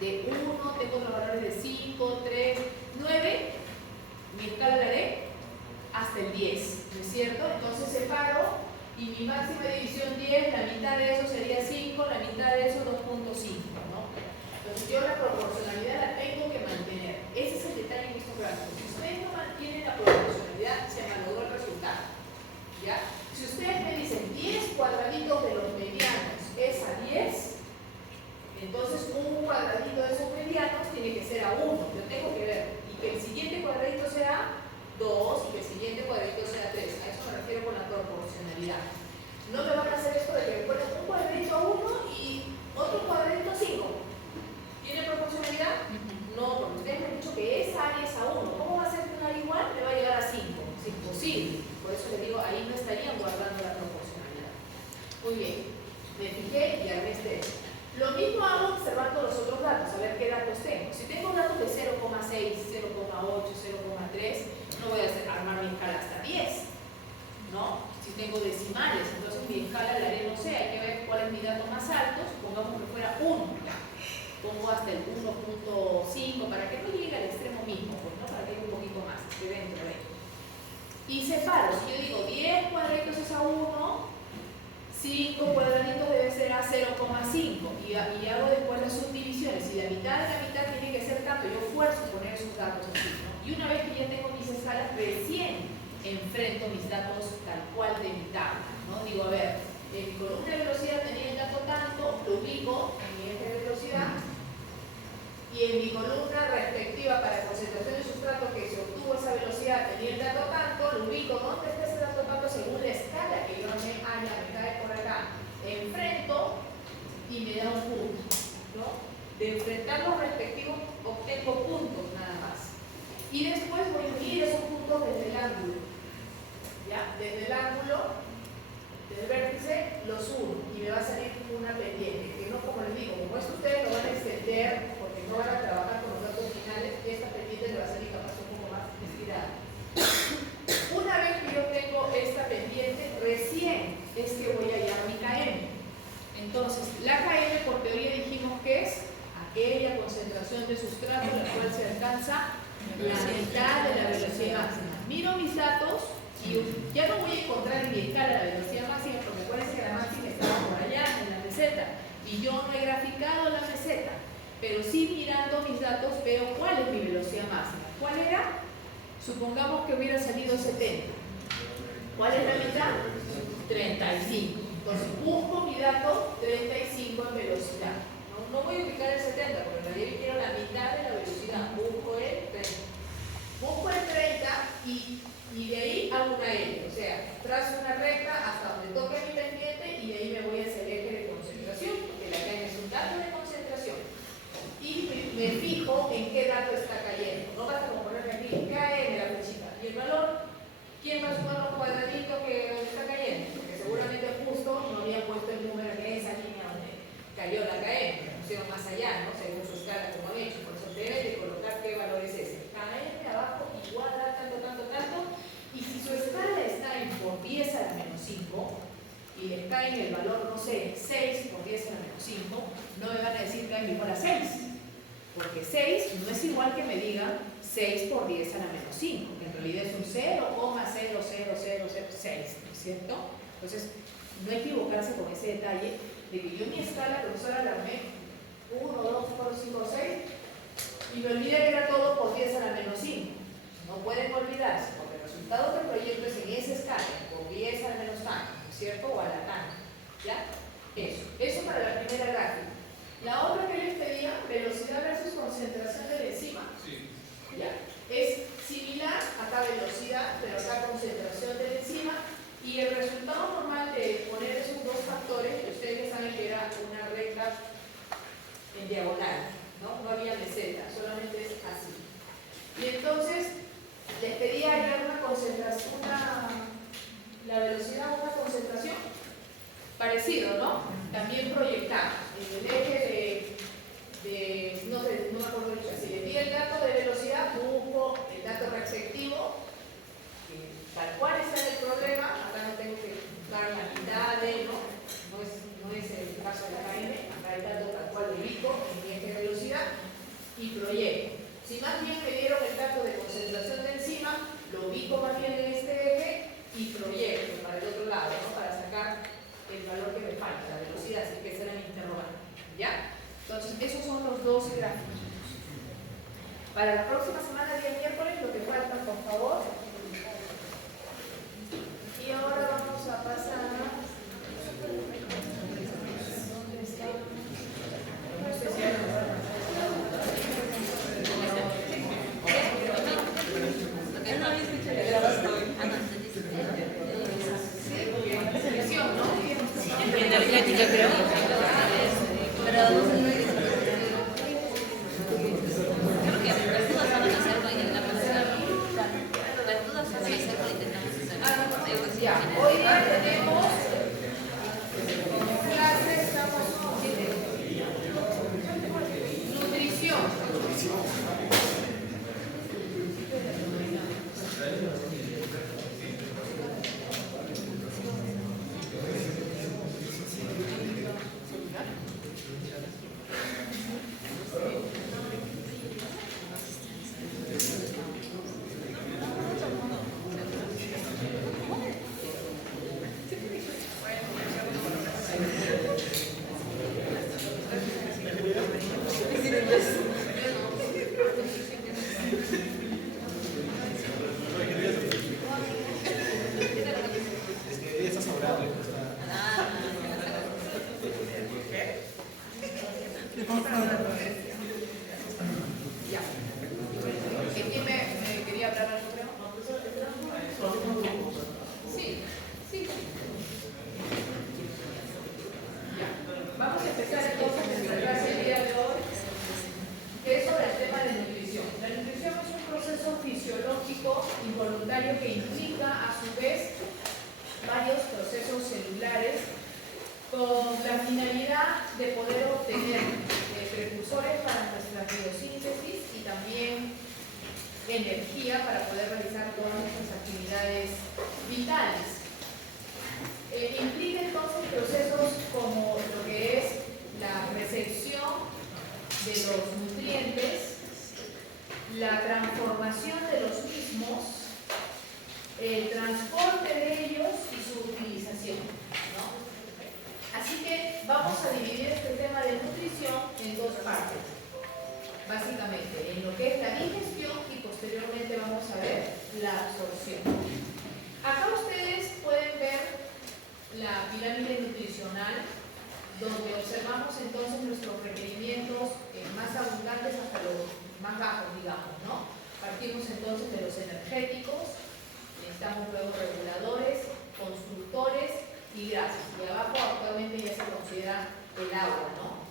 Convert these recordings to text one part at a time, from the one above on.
de 1, tengo otros valores de 5, 3, 9, mi escala la haré hasta el 10, ¿no es cierto? Entonces separo y mi máxima división 10, la mitad de eso sería 5, la mitad de eso 2.5, ¿no? Entonces yo la proporcionalidad la tengo que mantener. Ese es el detalle en estos gráficos. Si ustedes no mantienen la proporcionalidad, se malogró el resultado, ¿ya? Si ustedes me dicen 10 cuadraditos de los medianos es a 10, entonces un cuadradito de esos medianos tiene que ser a 1. Yo tengo que ver. Y que el siguiente cuadradito sea 2 y que el siguiente cuadradito sea 3. A eso me refiero con la proporcionalidad. No me van a hacer esto de que me ponen un cuadradito a 1 y otro cuadradito a 5. ¿Tiene proporcionalidad? No, porque ustedes me han dicho que esa área es a 1. ¿Cómo va a ser que un área igual me va a llegar a 5? Es imposible. Por eso les digo, ahí no estarían guardando la proporcionalidad. Muy bien. Me fijé y armé este. Lo mismo hago observando los otros datos, a ver qué datos tengo. Si tengo datos de 0,6, 0,8, 0,3, no voy a armar mi escala hasta 10, ¿no? Si tengo decimales, entonces mi escala la haré, no sé, hay que ver cuál es mi dato más alto, supongamos que fuera 1, pongo hasta el 1.5 para que no llegue al extremo mismo, pues, ¿no? Para que llegue un poquito más, esté dentro de ahí. Y separo, si yo digo 10 cuadraditos es a 1, 5 cuadraditos debe ser a 0,5 y hago después las subdivisiones. Si la mitad de la mitad tiene que ser tanto, yo fuerzo a poner esos datos así, ¿no? Y una vez que ya tengo mis escalas, recién enfrento mis datos tal cual de mi tabla, ¿no? Digo, a ver, en mi columna de velocidad tenía el dato tanto, lo ubico en mi eje de velocidad, y en mi columna respectiva para concentración de sustrato que se obtuvo esa velocidad tenía el dato tanto, lo ubico donde está ese dato tanto según la escala que yo me cae por acá, enfrento y me da un punto, ¿no? De enfrentar los respectivos obtengo puntos nada más. Y después voy a unir esos puntos desde el ángulo, ¿ya? Desde el ángulo del vértice los uno y me va a salir una pendiente, que no, como les digo, como esto ustedes lo van a extender porque no van a trabajar con los datos finales, esta pendiente le va a salir capaz un poco más estirada. Una vez que yo tengo esta pendiente, recién es que voy a hallar mi KM. Entonces, la KM por teoría dijimos que es aquella concentración de sustrato a la cual se alcanza la mitad de la velocidad máxima. Miro mis datos y ya no voy a encontrar en mi escala la velocidad máxima porque acuérdense que la máxima estaba por allá en la meseta y yo no he graficado la meseta, pero sí mirando mis datos veo cuál es mi velocidad máxima. ¿Cuál era? Supongamos que hubiera salido 70. ¿Cuál es la mitad? 35. Entonces busco mi dato 35 en velocidad. No voy a ubicar el 70 porque en realidad yo quiero la mitad de la velocidad. Busco el 30. Busco el 30 y de ahí hago una L, o sea, trazo una recta hasta donde toque mi pendiente y de ahí me voy hacia el eje de concentración, porque la KM es un dato de concentración. Y me fijo en qué dato está cayendo. No basta como ponerme aquí, KM la flechita. Y el valor, ¿quién va a sumar los cuadraditos que está cayendo? Porque seguramente justo no había puesto el número en esa línea donde cayó la KM, lo pusieron más allá, ¿no? Según su escala como han hecho. Por eso deben de colocar qué valor es ese. KM abajo igual a tanto, tanto, tanto. Y si su escala está en por 10 a la menos 5 y les cae en el valor, no sé, 6 por 10 a la menos 5, no me van a decir que es igual a 6. Porque 6 no es igual que me digan 6 por 10 a la menos 5, que en realidad es un 0,00006, ¿no es cierto? Entonces, no equivocarse con ese detalle de que yo mi escala, profesora, la armé 1, 2, 4, 5, 6 y me olvidé que era todo por 10 a la menos 5. No pueden olvidarse, porque el resultado del proyecto es en esa escala, por 10 a la menos tanto, ¿no es cierto? O a la tanto, ¿ya? Eso para la primera gráfica. La otra que les pedía, velocidad versus concentración de la enzima, sí. ¿Ya? Es similar, acá velocidad, pero acá concentración de la enzima, y el resultado normal de poner esos dos factores, que ustedes saben que era una recta en diagonal, ¿no? No había meseta, solamente es así. Y entonces les pedía hallar una concentración, la velocidad o una concentración parecido, ¿no? También proyectar en el eje no me acuerdo mucho, si le di el dato de velocidad, busco el dato respectivo, tal cual está en el problema, acá no tengo que dar la mitad de, no es el caso de la KM, acá el dato tal cual lo ubico en mi eje de velocidad, y proyecto. Si más bien me dieron el dato de concentración de enzima, lo ubico más bien en este eje y proyecto para el otro lado, ¿no? Para sacar el valor que me falta, la velocidad, así que será mi interrogante. ¿Ya? Entonces, esos son los dos gráficos. Para la próxima semana, día miércoles, lo que falta, por favor. Y ahora vamos a pasar a... ¿Dónde está? No sé si hay... Energética, creo. Pero creo que las dudas van a hacer con la profesora. Las dudas van a hacer cuando intentamos hacer. Ya, hoy día tenemos clase, estamos nutrición. Involuntario que implica a su vez varios procesos celulares con la finalidad de poder obtener precursores para nuestra biosíntesis y también energía para poder realizar todas nuestras actividades vitales. Implica entonces procesos como lo que es la recepción de los nutrientes, la transformación de los mismos, el transporte de ellos y su utilización, ¿no? Así que vamos a dividir este tema de nutrición en dos partes, básicamente, en lo que es la digestión y posteriormente vamos a ver la absorción. Acá ustedes pueden ver la pirámide nutricional, donde observamos entonces nuestros requerimientos más abundantes hasta los más bajos, digamos, ¿no? Partimos entonces de los energéticos, necesitamos luego reguladores, constructores y grasas. Y abajo actualmente ya se considera el agua, ¿no?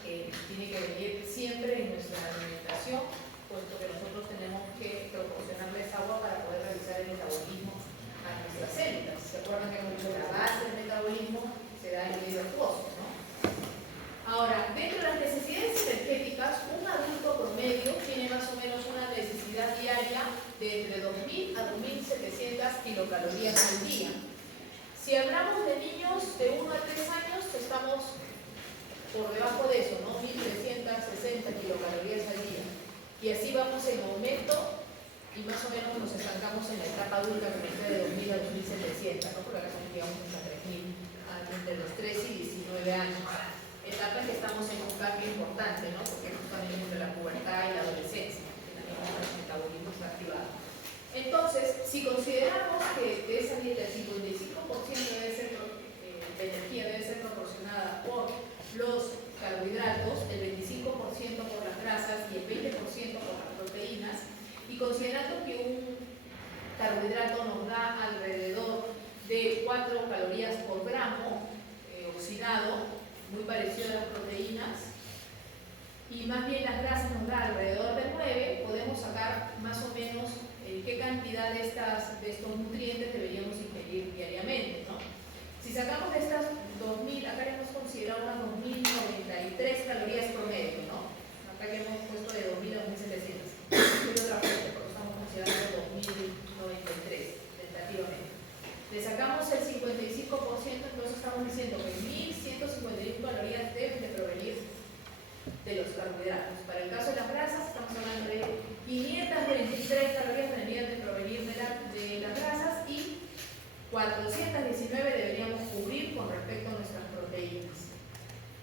Tiene que venir siempre en nuestra alimentación, puesto que nosotros tenemos que proporcionarles agua para poder realizar el metabolismo a nuestras células. ¿Se acuerdan que hemos dicho que la base del metabolismo se da en el medio acuoso, ¿no? Ahora, dentro de las necesidades energéticas, un adulto promedio tiene más o menos una necesidad diaria de entre 2.000 a 2.700 kilocalorías al día. Si hablamos de niños de 1 a 3 años, estamos por debajo de eso, ¿no? 1.360 kilocalorías al día. Y así vamos en aumento y más o menos nos estancamos en la etapa adulta que nos de 2.000 a 2.700, ¿no? Porque acá llegamos hasta 3.000 entre los 3 y 19 años. Etapa en que estamos en un cambio importante, ¿no? Porque estamos también entre la pubertad y la adolescencia, que también el metabolismo está activado. Entonces, si consideramos que de esa dieta el 55% debe ser, de energía debe ser proporcionada por los carbohidratos, el 25% por las grasas y el 20% por las proteínas, y considerando que un carbohidrato nos da alrededor de 4 calorías por gramo oxidado, muy parecido a las proteínas, y más bien las grasas nos da alrededor de 9, podemos sacar más o menos qué cantidad de estos nutrientes deberíamos ingerir diariamente, ¿no? Si sacamos de estas 2.000, acá hemos considerado unas 2.093 calorías promedio, ¿no? Acá que hemos puesto de 2.000 a 2.700. Hay otra fuente porque estamos considerando 2.093 tentativamente. Le sacamos el 55%, entonces estamos diciendo que 1.151 calorías deben de provenir de los carbohidratos. Para el el caso de las grasas, estamos hablando de 523 calorías deberían de provenir de las grasas y 419 deberíamos cubrir con respecto a nuestras proteínas.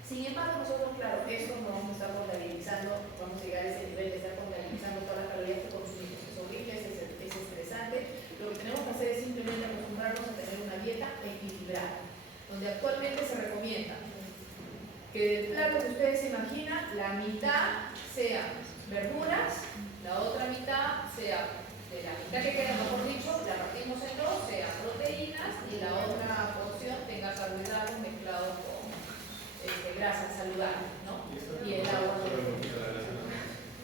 Sin embargo, nosotros, claro, esto no vamos a estar contabilizando, vamos a llegar a ese nivel de estar contabilizando todas las calorías que consumimos. Es horrible, es estresante. Lo que tenemos que hacer es simplemente acostumbrarnos a tener una dieta equilibrada, donde actualmente se recomienda que del plato que ustedes se imaginan, la mitad sea verduras, la otra mitad sea, de la mitad que queda, mejor dicho, la partimos en dos, sea proteínas y la otra porción tenga carbohidratos mezclados con grasas saludables, ¿no? Y el agua de...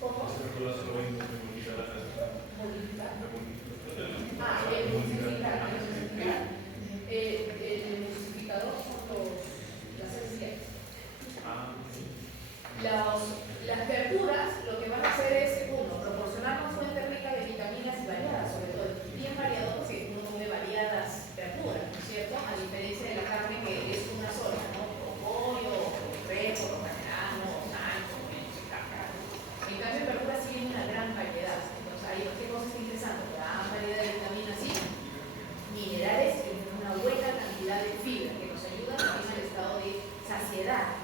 ¿Cómo? ¿Modificar? Ah, el emulsificar. El emulsificador son las esenciales. Las verduras lo que van a hacer es, uno, proporcionarnos fuentes ricas de vitaminas y variadas, sobre todo bien variado, porque uno come variadas verduras, ¿no es cierto? A diferencia de la carne que es una sola, ¿no? O pollo, o res, o parmesano, o salmo, caca. En cambio, en verduras sí hay una gran variedad. Entonces, ahí ¿qué cosa está interesante? Gran variedad de vitaminas y minerales y una buena cantidad de fibra que nos ayuda también al estado de saciedad.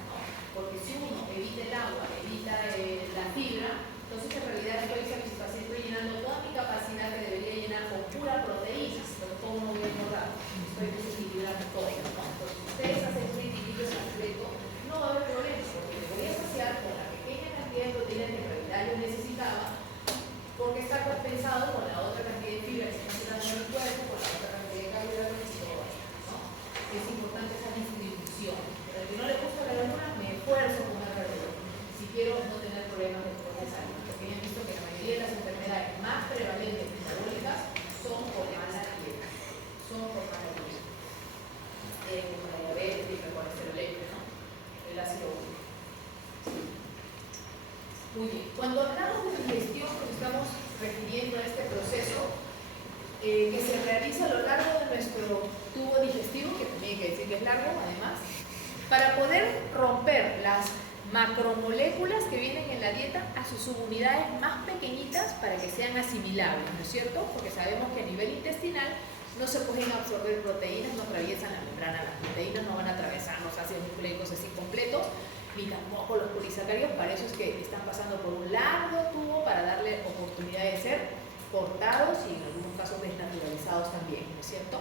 Porque si uno evita el agua, evita la fibra, entonces en realidad estoy llenando toda mi capacidad que debería llenar con pura proteína, pero ¿cómo no voy a engordar? Estoy desequilibrando todo, ¿no? Entonces, si ustedes hacen un equilibrio completo, no va a haber problemas, porque me voy a saciar con la pequeña cantidad de proteínas que en realidad yo necesitaba, porque está compensado con la otra cantidad de fibra que se está en el cuerpo, con la otra cantidad de carbohidratos y todo esto, ¿no? Es importante esa distribución. Pero al que no le gusta la verdura, me esfuerzo con la verdura. Si quiero no tener problemas después de salud, porque ya han visto que la mayoría de las enfermedades más prevalentes metabólicas son por mala dieta. Son por mala dieta. Como la diabetes, el colesterol, ¿no? El ácido úrico. Muy bien. Cuando hablamos de digestión, nos estamos refiriendo a este proceso que se realiza a lo largo de nuestro tubo digestivo, que también hay que decir que es largo, además, para poder romper las macromoléculas que vienen en la dieta a sus subunidades más pequeñitas para que sean asimilables, ¿no es cierto? Porque sabemos que a nivel intestinal no se pueden absorber proteínas, no atraviesan la membrana, las proteínas no van a atravesar los ácidos nucleicos así completos, ni tampoco los polisacáridos, para eso es que están pasando por un largo tubo para darle oportunidad de ser cortados y en algunos casos desnaturalizados también, ¿no es cierto?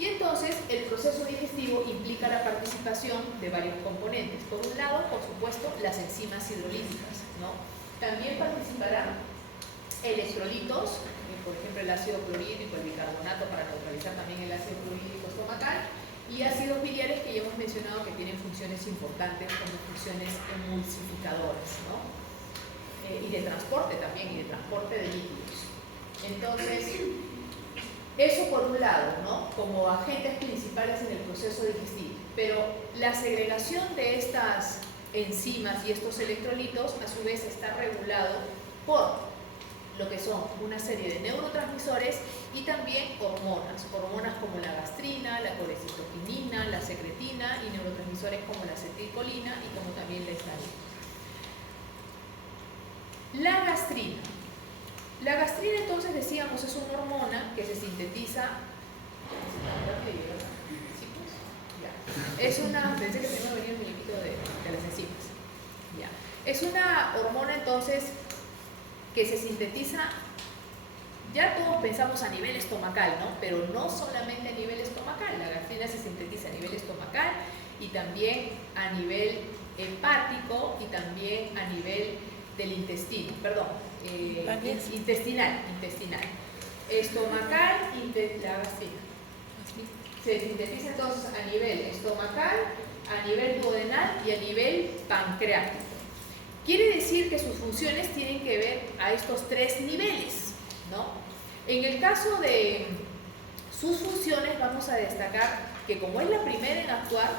Y entonces el proceso digestivo implica la participación de varios componentes. Por un lado, por supuesto, las enzimas hidrolíticas, ¿no? También participarán electrolitos, por ejemplo el ácido clorhídrico, el bicarbonato para neutralizar también el ácido clorhídrico estomacal, y ácidos biliares que ya hemos mencionado que tienen funciones importantes como funciones emulsificadoras, ¿no? Y de transporte también, y de transporte de líquidos. Entonces, eso por un lado, ¿no? Como agentes principales en el proceso digestivo. Pero la segregación de estas enzimas y estos electrolitos a su vez está regulado por lo que son una serie de neurotransmisores y también hormonas como la gastrina, la colecitoquinina, la secretina y neurotransmisores como la acetilcolina y como también la histamina. La gastrina. La gastrina, entonces, decíamos, es una hormona que se sintetiza. Es una. Pensé que primero venía el muñequito de las enzimas. Ya. Es una hormona, entonces, que se sintetiza. Ya todos pensamos a nivel estomacal, ¿no? Pero no solamente a nivel estomacal. La gastrina se sintetiza a nivel estomacal y también a nivel hepático y también a nivel del intestino, intestinal, estomacal, la gastrina. Se sintetiza entonces a nivel estomacal, a nivel duodenal y a nivel pancreático. Quiere decir que sus funciones tienen que ver a estos tres niveles, ¿no? En el caso de sus funciones vamos a destacar que como es la primera en actuar,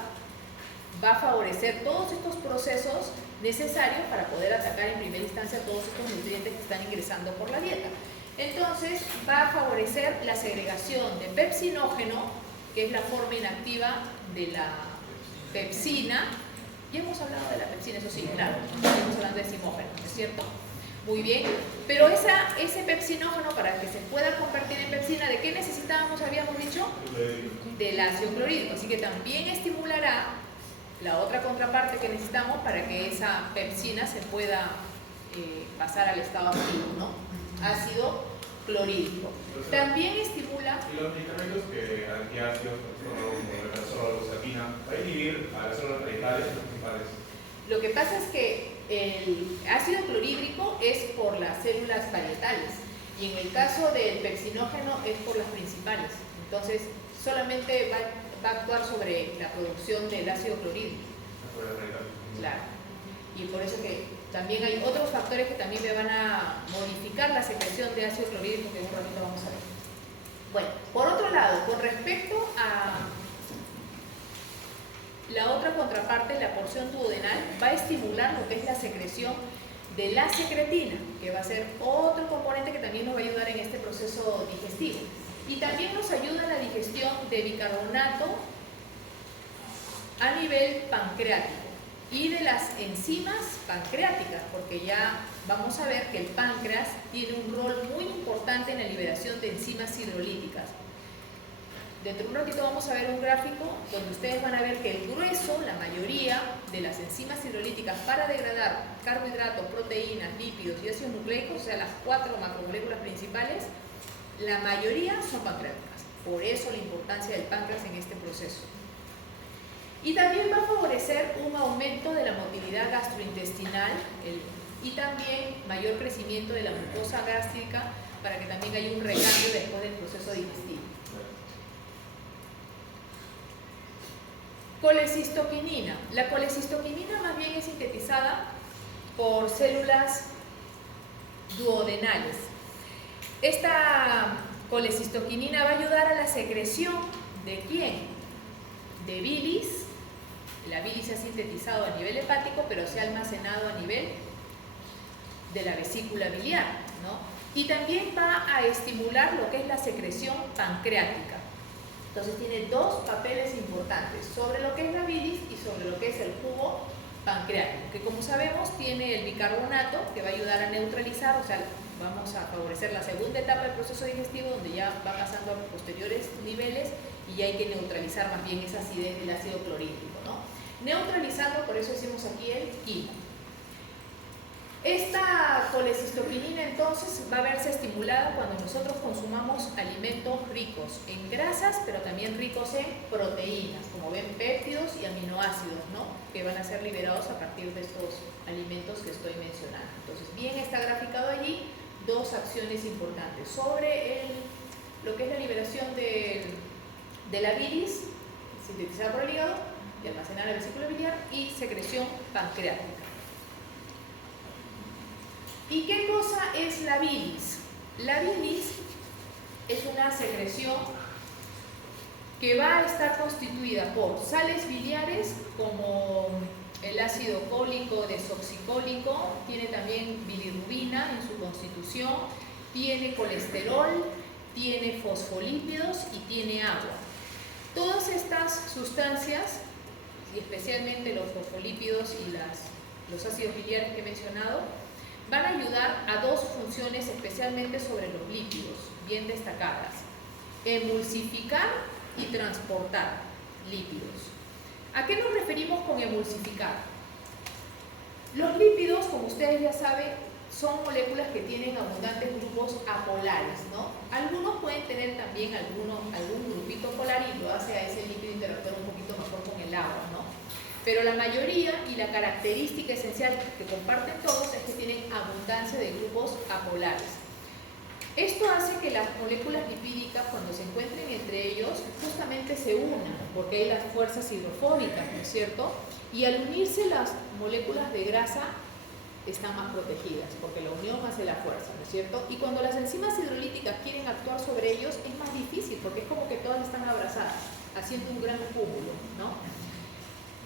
va a favorecer todos estos procesos necesarios para poder atacar en primera instancia todos estos nutrientes que están ingresando por la dieta. Entonces va a favorecer la segregación de pepsinógeno, que es la forma inactiva de la pepsina. Ya hemos hablado de la pepsina, eso sí, claro, estamos hablando liberación decimógeno, ¿no es cierto? Muy bien, pero ese pepsinógeno, para que se pueda convertir en pepsina, ¿de qué necesitábamos, habíamos dicho? Del ácido clorhídrico, así que también estimulará la otra contraparte que necesitamos para que esa pepsina se pueda pasar al estado activo, ¿no? Ácido clorhídrico. También estimula... Y los medicamentos que antiácidos, como la soroloxatina, ¿va a inhibir a las células radicales principales? Lo que pasa es que el ácido clorhídrico es por las células parietales y en el caso del pepsinógeno es por las principales. Entonces, solamente va a actuar sobre la producción del ácido clorhídrico. Claro. Y por eso que también hay otros factores que también me van a modificar la secreción de ácido clorhídrico que en un ratito vamos a ver. Bueno, por otro lado, con respecto a la otra contraparte, la porción duodenal, va a estimular lo que es la secreción de la secretina, que va a ser otro componente que también nos va a ayudar en este proceso digestivo. Y también nos ayuda en la digestión de bicarbonato a nivel pancreático y de las enzimas pancreáticas, porque ya vamos a ver que el páncreas tiene un rol muy importante en la liberación de enzimas hidrolíticas. Dentro de un ratito vamos a ver un gráfico donde ustedes van a ver que el grueso, la mayoría de las enzimas hidrolíticas para degradar carbohidratos, proteínas, lípidos y ácidos nucleicos, o sea, las 4 macromoléculas principales, la mayoría son pancreáticas. Por eso la importancia del páncreas en este proceso. Y también va a favorecer un aumento de la motilidad gastrointestinal y también mayor crecimiento de la mucosa gástrica para que también haya un recambio después del proceso digestivo. Colecistoquinina. La colecistoquinina más bien es sintetizada por células duodenales. Esta colecistoquinina va a ayudar a la secreción ¿de quién? De bilis. La bilis se ha sintetizado a nivel hepático, pero se ha almacenado a nivel de la vesícula biliar, ¿no? Y también va a estimular lo que es la secreción pancreática. Entonces tiene dos papeles importantes sobre lo que es la bilis y sobre lo que es el jugo pancreático, que como sabemos tiene el bicarbonato que va a ayudar a neutralizar, o sea, vamos a favorecer la segunda etapa del proceso digestivo donde ya va pasando a los posteriores niveles y ya hay que neutralizar más bien esa acidez del ácido clorhídrico, ¿no? Neutralizando, por eso decimos aquí el himo. Esta colecistoquinina entonces va a verse estimulada cuando nosotros consumamos alimentos ricos en grasas, pero también ricos en proteínas, como ven, péptidos y aminoácidos, ¿no? Que van a ser liberados a partir de estos alimentos que estoy mencionando. Entonces, bien está graficado allí dos acciones importantes sobre lo que es la liberación de la bilis, sintetizada por el hígado, y almacenada en la vesícula biliar, y secreción pancreática. ¿Y qué cosa es la bilis? La bilis es una secreción que va a estar constituida por sales biliares como el ácido cólico desoxicólico, tiene también bilirrubina en su constitución, tiene colesterol, tiene fosfolípidos y tiene agua. Todas estas sustancias, y especialmente los fosfolípidos y los ácidos biliares que he mencionado, van a ayudar a dos funciones especialmente sobre los lípidos, bien destacadas: emulsificar y transportar lípidos. ¿A qué nos referimos con emulsificar? Los lípidos, como ustedes ya saben, son moléculas que tienen abundantes grupos apolares, ¿no? Algunos pueden tener también algún grupito polar y lo hace a ese lípido interactuar un poquito mejor con el agua, ¿no? Pero la mayoría y la característica esencial que comparten todos es que tienen abundancia de grupos apolares. Esto hace que las moléculas lipídicas, cuando se encuentren entre ellos, justamente se unan, porque hay las fuerzas hidrofóbicas, ¿no es cierto? Y al unirse las moléculas de grasa, están más protegidas, porque la unión hace la fuerza, ¿no es cierto? Y cuando las enzimas hidrolíticas quieren actuar sobre ellos, es más difícil, porque es como que todas están abrazadas, haciendo un gran cúmulo, ¿no?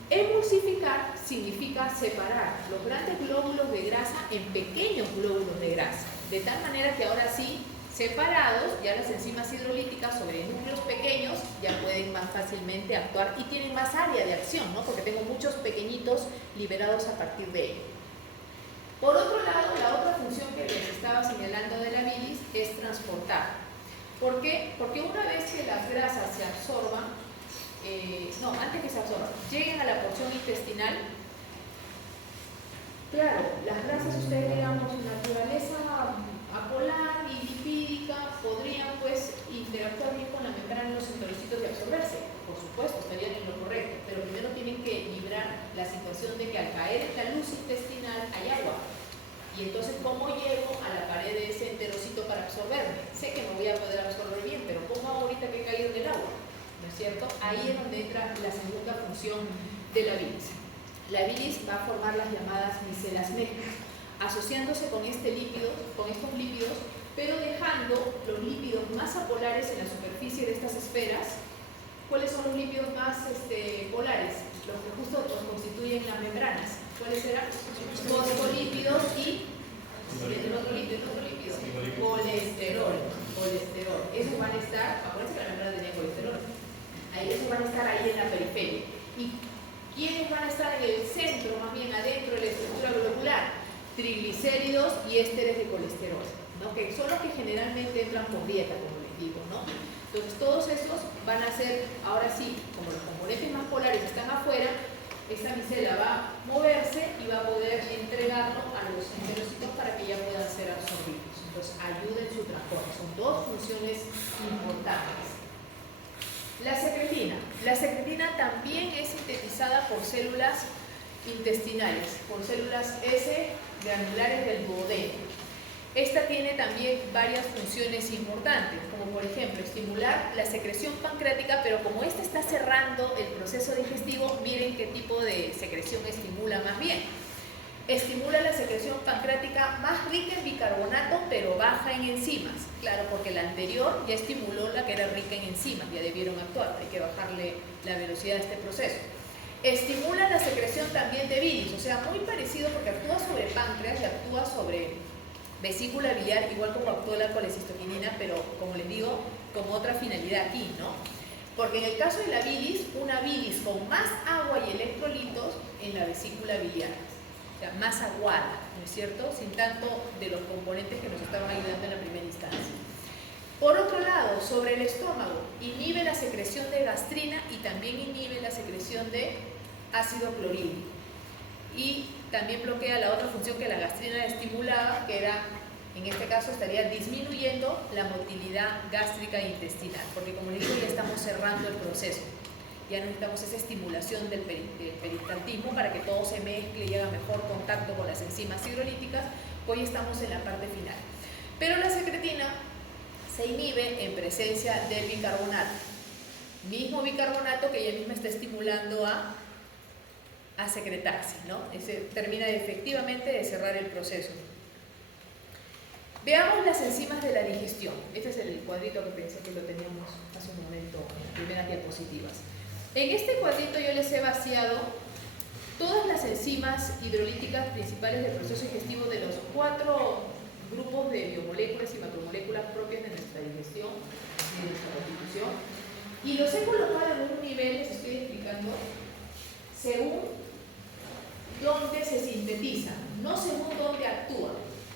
Emulsificar significa separar los grandes glóbulos de grasa en pequeños glóbulos de grasa, de tal manera que ahora sí, separados, ya las enzimas hidrolíticas sobre núcleos pequeños ya pueden más fácilmente actuar y tienen más área de acción, ¿no? Porque tengo muchos pequeñitos liberados a partir de ello. Por otro lado, la otra función que les estaba señalando de la bilis es transportar. ¿Por qué? Porque una vez que las grasas se absorban, antes que se absorban, lleguen a la porción intestinal, claro, las grasas, ustedes digamos, su naturaleza apolar y lipídica podrían pues interactuar bien con la membrana de los enterocitos y absorberse. Por supuesto, estarían en lo correcto, pero primero tienen que librar la situación de que al caer en la luz intestinal hay agua. Y entonces, ¿cómo llego a la pared de ese enterocito para absorberme? Sé que me voy a poder absorber bien, pero ¿cómo hago ahorita que he caído en el agua? ¿No es cierto? Ahí es donde entra la segunda función de la bilis. La bilis va a formar las llamadas micelas nécticas, asociándose con estos lípidos, pero dejando los lípidos más apolares en la superficie de estas esferas. ¿Cuáles son los lípidos más polares? Los que justo los constituyen las membranas. ¿Cuáles serán? Fosfolípidos y el otro lípido, colesterol. Esos van a estar, acuérdense que la membrana tenía colesterol. Esos van a estar ahí en la periferia. ¿Y quiénes van a estar en el centro, más bien adentro de la estructura glomerular? Triglicéridos y ésteres de colesterol, ¿no? Que son los que generalmente entran por dieta, como les digo, ¿no? Entonces todos esos van a ser, ahora sí, como los componentes más polares están afuera, esa micela va a moverse y va a poder entregarlo a los enterocitos para que ya puedan ser absorbidos. Entonces ayuda en su transporte. Son dos funciones importantes. La secretina. La secretina también es sintetizada por células intestinales, por células S granulares del duodeno. Esta tiene también varias funciones importantes, como por ejemplo estimular la secreción pancreática, pero como esta está cerrando el proceso digestivo, miren qué tipo de secreción estimula más bien. Estimula la secreción pancreática más rica en bicarbonato, pero baja en enzimas. Claro, porque la anterior ya estimuló la que era rica en enzimas, ya debieron actuar, hay que bajarle la velocidad a este proceso. Estimula la secreción también de bilis, o sea, muy parecido porque actúa sobre páncreas y actúa sobre vesícula biliar, igual como actúa la colecistoquinina, pero como les digo, con otra finalidad aquí, ¿no? Porque en el caso de la bilis, una bilis con más agua y electrolitos en la vesícula biliar, o sea, más aguada, ¿no es cierto? Sin tanto de los componentes que nos estaban ayudando en la primera instancia. Por otro lado, sobre el estómago, inhibe la secreción de gastrina y también inhibe la secreción de ácido clorhídrico. Y también bloquea la otra función que la gastrina estimulaba, que era, en este caso, estaría disminuyendo la motilidad gástrica e intestinal, porque como les digo, ya estamos cerrando el proceso. Ya necesitamos esa estimulación del peristaltismo para que todo se mezcle y haga mejor contacto con las enzimas hidrolíticas. Hoy estamos en la parte final. Pero la secretina se inhibe en presencia del bicarbonato. Mismo bicarbonato que ella misma está estimulando a secretarse, ¿no? Termina efectivamente de cerrar el proceso. Veamos las enzimas de la digestión. Este es el cuadrito que pensé que lo teníamos hace un momento en las primeras diapositivas. En este cuadrito yo les he vaciado todas las enzimas hidrolíticas principales del proceso digestivo de los 4 grupos de biomoléculas y macromoléculas propias de nuestra digestión y de nuestra constitución. Y los he colocado en un nivel, les estoy explicando, según dónde se sintetiza, no según dónde actúa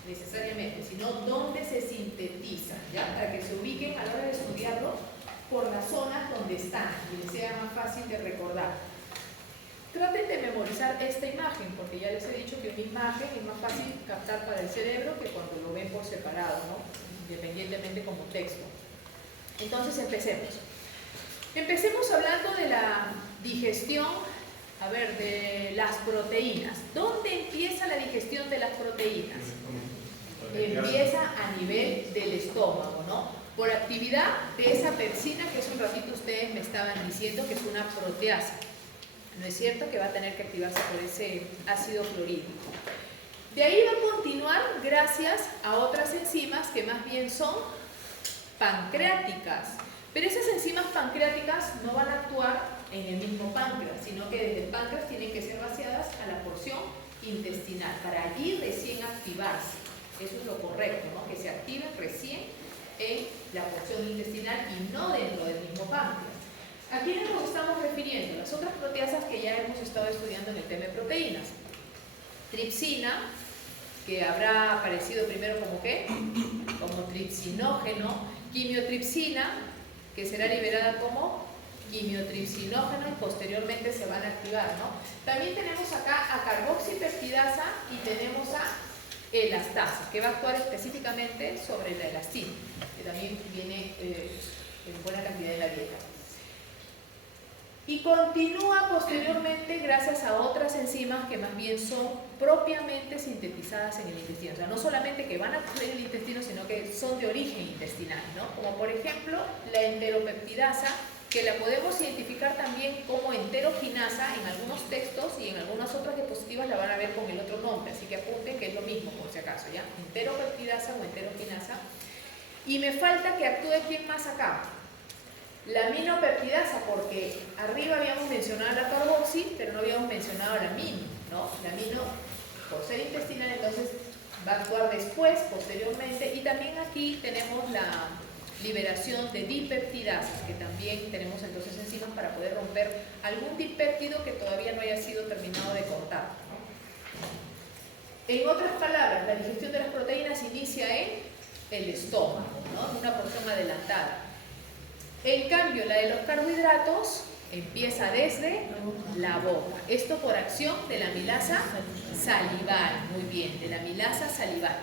necesariamente, sino dónde se sintetiza, ¿ya? Para que se ubiquen a la hora de estudiarlo por las zonas donde están y les sea más fácil de recordar. Traten de memorizar esta imagen, porque ya les he dicho que una imagen es más fácil captar para el cerebro que cuando lo ven por separado, ¿no? Independientemente como texto. Entonces empecemos. Empecemos hablando de la digestión. A ver, de las proteínas. ¿Dónde empieza la digestión de las proteínas? Empieza a nivel del estómago, ¿no? Por actividad de esa pepsina que hace un ratito ustedes me estaban diciendo que es una proteasa. ¿No es cierto? Que va a tener que activarse por ese ácido clorhídrico. De ahí va a continuar gracias a otras enzimas que más bien son pancreáticas. Pero esas enzimas pancreáticas no van a actuar en el mismo páncreas, sino que desde el páncreas tienen que ser vaciadas a la porción intestinal, para allí recién activarse. Eso es lo correcto, ¿no? Que se activen recién en la porción intestinal y no dentro del mismo páncreas. ¿A quiénes nos estamos refiriendo? Las otras proteasas que ya hemos estado estudiando en el tema de proteínas. Tripsina, que habrá aparecido primero como ¿qué? Como tripsinógeno, quimiotripsina, que será liberada como quimiotripsinógeno y posteriormente se van a activar, ¿no? También tenemos acá a carboxipeptidasa y tenemos a elastasa, que va a actuar específicamente sobre la elastina, que también viene en buena cantidad en la dieta. Y continúa posteriormente gracias a otras enzimas que más bien son propiamente sintetizadas en el intestino. O sea, no solamente que van a ocurrir en el intestino, sino que son de origen intestinal, ¿no? Como por ejemplo la enteropeptidasa, que la podemos identificar también como enteroquinasa en algunos textos y en algunas otras diapositivas la van a ver con el otro nombre, así que apunten que es lo mismo por si acaso, ¿ya? Enteropeptidasa o enteroquinasa. Y me falta que actúe ¿quién más acá? La aminopeptidasa, porque arriba habíamos mencionado la carboxi, pero no habíamos mencionado la amino, ¿no? La amino, por ser intestinal, entonces va a actuar después, posteriormente, y también aquí tenemos la liberación de dipeptidasas, que también tenemos entonces enzimas para poder romper algún dipéptido que todavía no haya sido terminado de cortar, ¿no? En otras palabras, la digestión de las proteínas inicia en el estómago, ¿no? Una porción adelantada. En cambio, la de los carbohidratos empieza desde la boca. Esto por acción de la amilasa salival. Muy bien, de la amilasa salival.